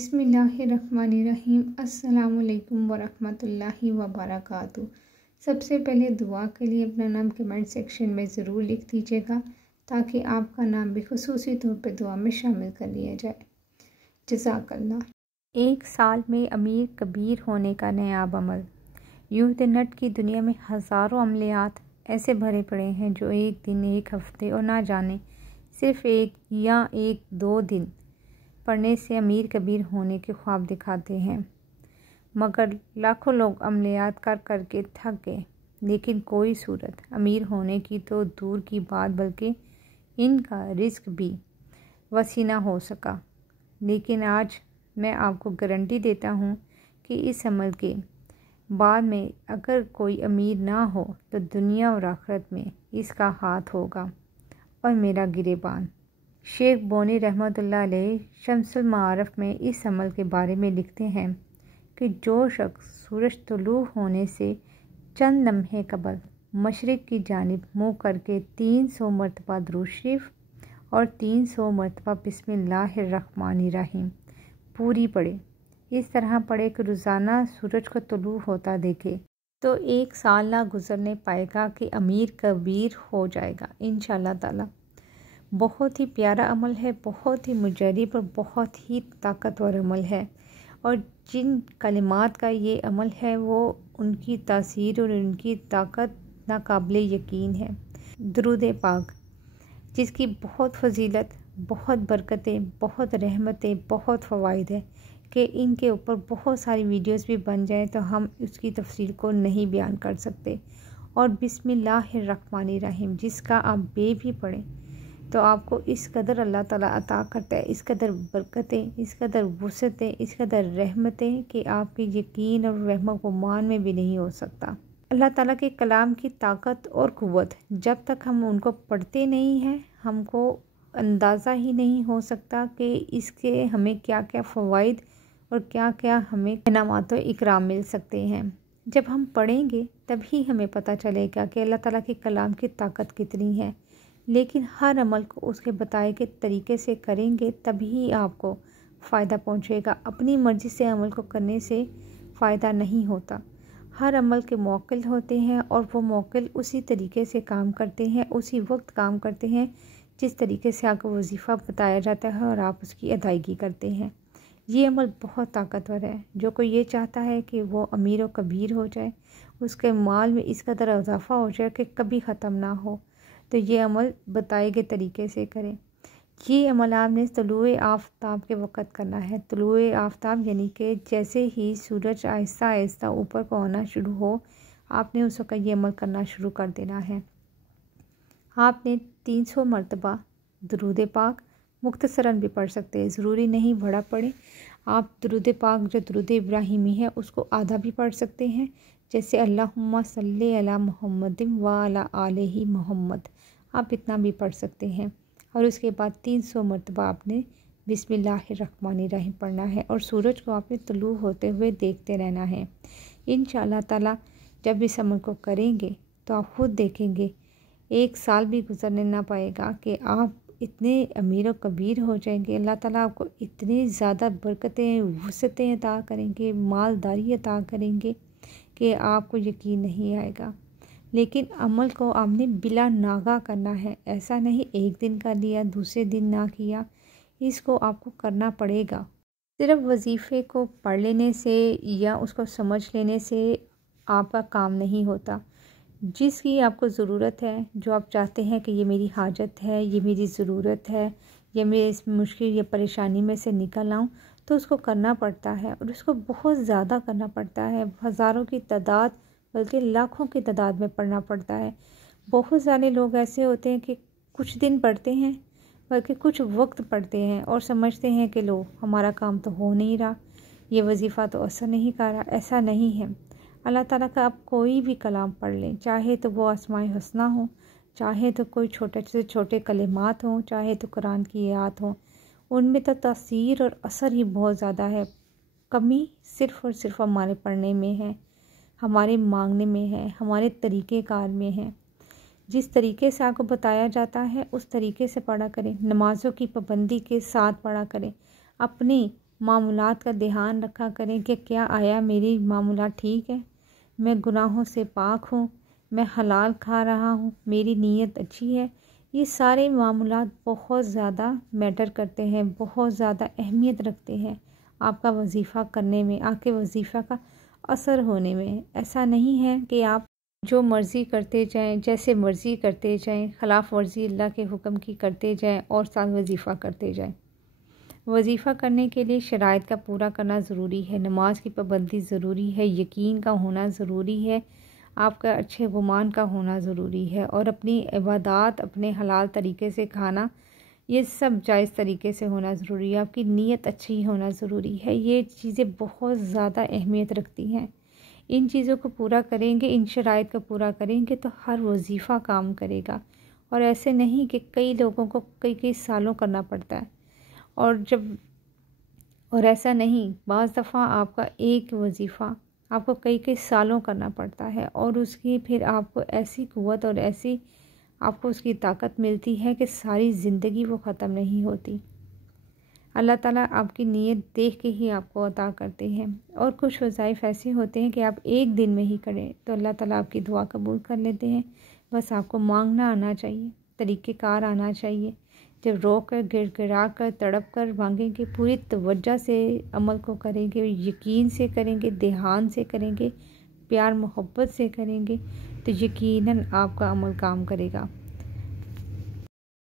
बिस्मिल्लाहिर्रहमानिर्रहीम। अस्सलामुअलैकुम वरहमतुल्लाहि वबरकातुहू। सबसे पहले दुआ के लिए अपना नाम कमेंट सेक्शन में ज़रूर लिख दीजिएगा ताकि आपका नाम भी खुसूसी तौर पे दुआ में शामिल कर लिया जाए। जज़ाकल्लाह। एक साल में अमीर कबीर होने का नयाब अमल। यूं तो नेट की दुनिया में हज़ारों अमलियात ऐसे भरे पड़े हैं जो एक दिन, एक हफ्ते और ना जाने सिर्फ एक या एक दो दिन पढ़ने से अमीर कबीर होने के ख्वाब दिखाते हैं। मगर लाखों लोग अमलियात कर कर के थक गए, लेकिन कोई सूरत अमीर होने की तो दूर की बात बल्कि इनका रिस्क भी वसी ना हो सका। लेकिन आज मैं आपको गारंटी देता हूँ कि इस अमल के बाद में अगर कोई अमीर ना हो तो दुनिया और आखिरत में इसका हाथ होगा और मेरा गिरेबान। शेख बोनी रहमतुल्लाह अलैह शम्सुल मारिफ में इस अमल के बारे में लिखते हैं कि जो शख्स सूरज तुलू होने से चंद लम्हे कबल मशरिक़ की जानिब मुँह करके 300 मरतबा दुरूद शरीफ और 300 मरतबा बिस्मिल्लाहिर्रहमानिर्रहीम पूरी पढ़े। इस तरह पढ़े कि रोज़ाना सूरज को तुलू होता देखे तो एक साल ना गुजरने पाएगा कि अमीर कबीर हो जाएगा इंशाअल्लाह ताला। बहुत ही प्यारा अमल है, बहुत ही मुजर्रिब और बहुत ही ताकतवर अमल है। और जिन कलिमात का ये अमल है वो उनकी तासीर और उनकी ताकत नाकाबिले यकीन है। दुरूद पाक जिसकी बहुत फजीलत, बहुत बरकतें, बहुत रहमतें, बहुत फ़वाइद है कि इनके ऊपर बहुत सारी वीडियोस भी बन जाए तो हम उसकी तफसील को नहीं बयान कर सकते। और बिस्मिल्लाहिर्रहमानिर्रहीम जिसका आप भी पढ़ें तो आपको इस कदर अल्लाह ताला अता करता है, इस कदर बरकतें, इस कदर वुसअतें, इस कदर रहमतें कि आपके यकीन और रहम गुमान में भी नहीं हो सकता। अल्लाह ताला के कलाम की ताकत और क़ुव्वत जब तक हम उनको पढ़ते नहीं हैं हमको अंदाज़ा ही नहीं हो सकता कि इसके हमें क्या क्या फ़वाइद और क्या क्या हमें इनामात और इकराम मिल सकते हैं। जब हम पढ़ेंगे तभी हमें पता चलेगा कि अल्लाह ताला के कलाम की ताकत कितनी है। लेकिन हर अमल को उसके बताए के तरीके से करेंगे तभी आपको फ़ायदा पहुंचेगा। अपनी मर्ज़ी से अमल को करने से फ़ायदा नहीं होता। हर अमल के मौक़िल होते हैं और वो मौक़िल उसी तरीके से काम करते हैं, उसी वक्त काम करते हैं जिस तरीके से आपको वजीफ़ा बताया जाता है और आप उसकी अदायगी करते हैं। ये अमल बहुत ताकतवर है। जो कोई ये चाहता है कि वो अमीर और कबीर हो जाए, उसके माल में इस कदर इजाफ़ा हो जाए कि कभी ख़त्म ना हो, तो ये अमल बताए गए तरीके से करें। ये अमल आपने तुलूए आफ्ताब के वक़्त करना है। तुलूए आफ्ताब यानी कि जैसे ही सूरज आहिस्ता आहिस्ता ऊपर को आना शुरू हो आपने उस वक़्त ये अमल करना शुरू कर देना है। आपने 300 मरतबा दुरूद पाक मुख्तसरन भी पढ़ सकते हैं, ज़रूरी नहीं बड़ा पढ़ें। आप दुरूद पाक जो दुरूद इब्राहिमी है उसको आधा भी पढ़ सकते हैं, जैसे अल्लाहुम्मा सल्ली अला मुहम्मदिन व अला आलिहि मुहम्मद, आप इतना भी पढ़ सकते हैं। और उसके बाद 300 मरतबा आपने बिस्मिल्लाहिर्रहमानिर्रहीम पढ़ना है और सूरज को आपने तुलू होते हुए देखते रहना है। इंशाअल्लाह ताला जब इस अमल को करेंगे तो आप ख़ुद देखेंगे एक साल भी गुजरने ना पाएगा कि आप इतने अमीर और कबीर हो जाएंगे। अल्लाह ताला आपको इतनी ज़्यादा बरकतें, वुसअतें अता करेंगे, मालदारी अता करेंगे कि आपको यकीन नहीं आएगा। लेकिन अमल को आपने बिला नागा करना है। ऐसा नहीं एक दिन कर लिया दूसरे दिन ना किया, इसको आपको करना पड़ेगा। सिर्फ वजीफ़े को पढ़ लेने से या उसको समझ लेने से आपका काम नहीं होता। जिसकी आपको ज़रूरत है, जो आप चाहते हैं कि ये मेरी हाजत है, ये मेरी ज़रूरत है, ये मैं इस मुश्किल या परेशानी में से निकल आऊँ, तो उसको करना पड़ता है और उसको बहुत ज़्यादा करना पड़ता है। हज़ारों की तादाद बल्कि लाखों की तादाद में पढ़ना पड़ता है। बहुत सारे लोग ऐसे होते हैं कि कुछ दिन पढ़ते हैं बल्कि कुछ वक्त पढ़ते हैं और समझते हैं कि लो हमारा काम तो हो नहीं रहा, ये वजीफ़ा तो असर नहीं कर रहा। ऐसा नहीं है। अल्लाह ताला का आप कोई भी कलाम पढ़ लें, चाहे तो वो अस्माए हुस्ना हो, चाहे तो कोई छोटे से छोटे कलिमात हों, चाहे तो कुरान की आयत हों, उनमें तो तासीर और असर ही बहुत ज़्यादा है। कमी सिर्फ़ और सिर्फ हमारे पढ़ने में है, हमारे मांगने में है, हमारे तरीक़ेकार में है। जिस तरीके से आपको बताया जाता है उस तरीके से पढ़ा करें। नमाज़ों की पाबंदी के साथ पढ़ा करें। अपनी मामूलात का ध्यान रखा करें कि क्या आया मेरी मामूलात ठीक है, मैं गुनाहों से पाक हूँ, मैं हलाल खा रहा हूँ, मेरी नीयत अच्छी है। ये सारे मामूलात बहुत ज़्यादा मैटर करते हैं, बहुत ज़्यादा अहमियत रखते हैं आपका वजीफ़ा करने में, आपके वजीफ़ा का असर होने में। ऐसा नहीं है कि आप जो मर्ज़ी करते जाएं, जैसे मर्ज़ी करते जाएं, खिलाफ वर्जी अल्लाह के हुक्म की करते जाएं और साथ वजीफ़ा करते जाएं। वजीफ़ा करने के लिए शराइत का पूरा करना ज़रूरी है, नमाज की पाबंदी ज़रूरी है, यकीन का होना ज़रूरी है, आपका अच्छे गुमान का होना ज़रूरी है, और अपनी इबादत अपने हलाल तरीके से खाना, ये सब जायज़ तरीके से होना ज़रूरी है। आपकी नीयत अच्छी होना ज़रूरी है। ये चीज़ें बहुत ज़्यादा अहमियत रखती हैं। इन चीज़ों को पूरा करेंगे, इन शराइत को पूरा करेंगे तो हर वजीफ़ा काम करेगा। और ऐसे नहीं कि कई लोगों को कई कई सालों करना पड़ता है, और ऐसा नहीं, बाज़ दफ़ा आपका एक वजीफ़ा आपको कई कई सालों करना पड़ता है, और उसकी फिर आपको ऐसी क़ुव्वत और ऐसी आपको उसकी ताकत मिलती है कि सारी ज़िंदगी वो ख़त्म नहीं होती। अल्लाह ताला आपकी नीयत देख के ही आपको अता करते हैं। और कुछ वज़ाइफ़ ऐसे होते हैं कि आप एक दिन में ही करें तो अल्लाह ताला आपकी दुआ कबूल कर लेते हैं। बस आपको मांगना आना चाहिए, तरीक़ेकार आना चाहिए। जब रो कर गिड़गिड़ा कर तड़प कर मांगेंगे, पूरी तवज्जो से अमल को करेंगे, यकीन से करेंगे, ध्यान से करेंगे, प्यार मोहब्बत से करेंगे, तो यकीनन आपका अमल काम करेगा।